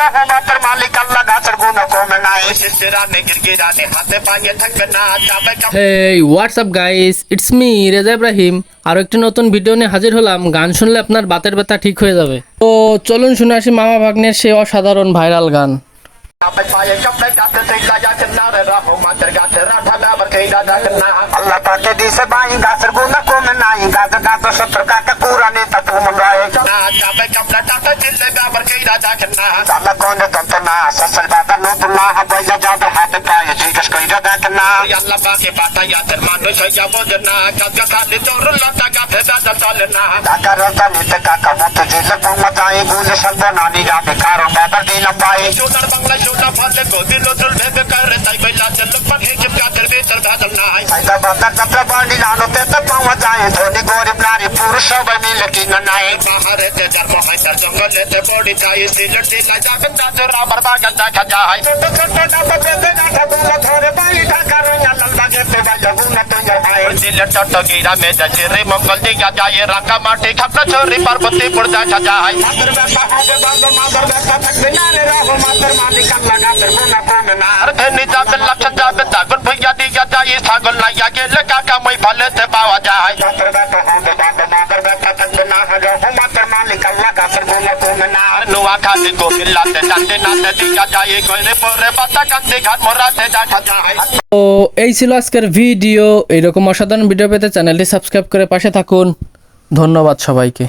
রহমতের মালিক আল্লাহ গাছের গুণ কমে নাই শিশিরানে গিরগিরানে হাতে পায়ে থাকবে না যাবে hey WhatsApp guys, it's me Reza Ibrahim. আরও একটি নতুন ভিডিও নিয়ে হাজির হলাম। গান শুনলে আপনার বাতের ব্যথা ঠিক হয়ে যাবে। তো চলুন শুনে আসি মামা ভাগ্নের সেই অসাধারণ ভাইরাল গান। পায়ে কাপড়ে কাছে তেলা যাচ্ছে না রে রহমতের গাছে রাধা বরকেইরা যাচ্ছে না আল্লাহ পাকে দিছে ভাই গাছের গুণ কমে নাই গাছ গাছ সত্তর কাকা কুরানি তা তুমি রায় না যাবে কাপড়ে কাছে তেলা বরকেইরা যাচ্ছে না আল্লাহ কোন তন্ত না সসল বাবা নতুন না বইলা যাবে হাতে পায়ে জিজ্ঞেস কইরা দেখে না আল্লাহ পাকে বাতায়াতের মানুষ হইয়া বোঝে না গাছ গাছ তোর লতা গাছে দাদা চলে না টাকা রতা নিতে কাকা মতো জিলে কমা যায় গুলে সর্বনানি যাবে কারণ বাবা দিলাম ভাই সোনার বাংলা সোনা ফালে গদির নজর ভেবে করে তাই বইলা চল পাখি কে প্যাদের ভিতর গাদল নাই সাইদা বাবা কাপড় বাড়ি লানোতে তো পাওয়া যায় ধনী গরিব নারী পুরুষ সবাই মিলে কিনা নাই পাহাড়েতে জন্ম হয় তার জঙ্গলেতে পড়ি যায় সিলেট দিলা যাবে তাদের আমার বাগান দেখা যায় ছোট ছোট ডাবা বেঁধে রাখা গুলো ধরে বাড়ি ঢাকা রঙা লাল বাগে তো বাইলা গুনা তো যায় সিলেট চট্টগ্রামে যাচ্ছে রে মঙ্গল দিঘা যায় রাকা মাটি খাপড়া ছড়ি পার্বতীপুর দেখা যায় মাদের ব্যথা হবে বাবা মাদের ব্যথা থাকবে না রে রহমতের মালিক আল্লাহ গাছের গুণ কমে না আর ভেনি যাবে লাচ্ছা যাবে দাগন ভুইয়া দিঘা যায় ছাগল লাইয়া গেলে কাকা মই ভালেতে পাওয়া যায় মাদের ব্যথা হবে বাবা মাদের ব্যথা থাকবে না রহমতের মালিক আল্লাহ গাছের গুণ কমে না আর নোয়া খালি গোবিল্লাতে জানতে নাতে দিঘা যায় কইরে পরে বাতা কান্দে ঘাট মোরাতে দেখা যায়। তো এই ছিল আজকের ভিডিও। এইরকম অসাধারণ ভিডিও পেতে চ্যানেলটি সাবস্ক্রাইব করে পাশে থাকুন। ধন্যবাদ সবাইকে।